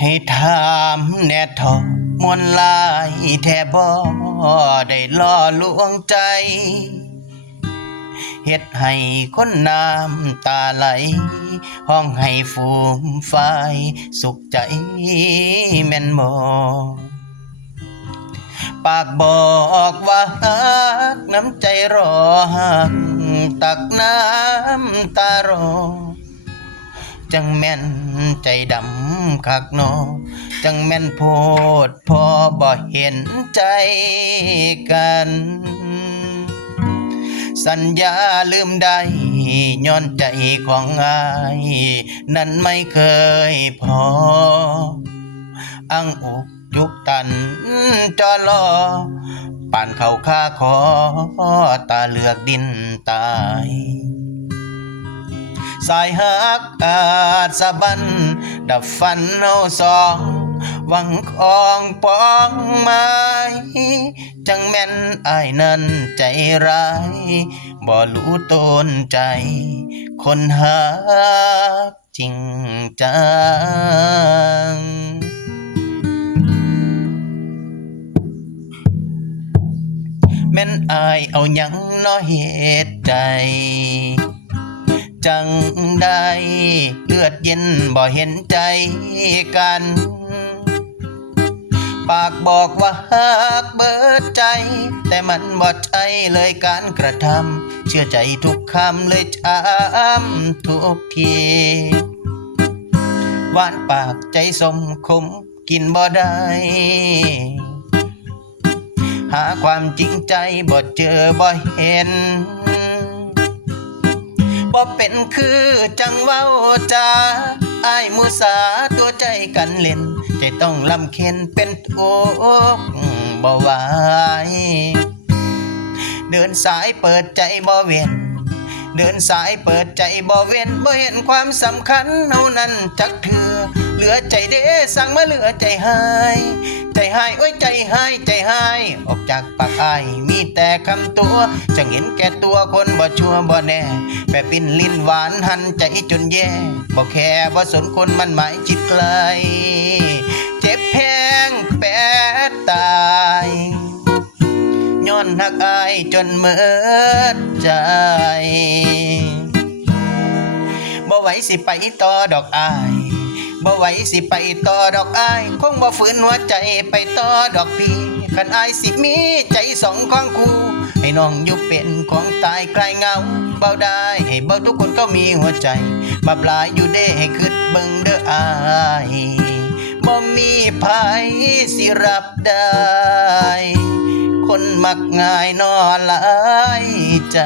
ให้ถามแน่ทอมวนลายแทบบ่ได้ล่อลวงใจเฮ็ดให้คนน้ำตาไหล ห้องให้ฟูมไฟสุขใจแม่นบ่ปากบอกว่าฮักน้ำใจรอหัก ตักน้ำตารอ จังแม่นใจดำคักนอ จังแม่นโพดพอบ่เห็นใจกัน สัญญาลืมได้ย้อนใจของอาย นั้นไม่เคยพอ อังอุกยุกตันจอลอ ปานเขาค่าคอตาเลือกดินตาย สายหักอาจสะบัน ดับฟันเอาสองหวังของปองไม้จังแม่นอายนั้นใจร้ายบ่รู้ต้นใจ คนหักจริงจั แม่นอายเอาหยังน้อเหตุใจ จังได้เลือดเย็นบ่เห็นใจกัน ปากบอกว่าฮักเบิดใจ แต่มันบ่ใช่เลยการกระทำเชื่อใจทุกคำเลยช้ำทุกทีหวานปากใจสมคมกินบ่ได้ หาความจริงใจบ่เจอบ่เห็นบ่เป็นคือจังเว้าจาอ้ายมุสาตัวใจกันเล่นใจต้องลำเค็นเป็นทุกบ่ไหวเดินสายเปิดใจบ่เว้นเดินสายเปิดใจบ่เว้นบ่เห็นความสำคัญเฮานั้นจักเถือเหลือใจเด้สั่งมาเหลือใจหาย ใจหายโอ้ยใจ หายใจหายออกจากปากอายมีแต่คำตัวจังเห็นแก่ตัวคนบ่ชัวบ่แน่แปรปิ้นลิ้นหวานหันใจจนแย่บ่แค่บ่สนคนมันหมายจิตไกลเจ็บแพงแปดตายย้อนหักอายจนเมิดใจบ่ไหวสิไปต่อดอกอาย บ่ไหวสิไปต่อดอกอายคงบ่ฝืนหัวใจไปต่อดอกพี่คันอายสิมีใจสองของคู่ให้น้องอยู่เป็นของตายใครเงาเบาได้ให้เบาทุกคนก็มีหัวใจมาปลายอยู่เด้ให้คิดเบิ่งเด้ออายบ่มีภัยสิรับได้ คนมักง่ายนอหลายใจ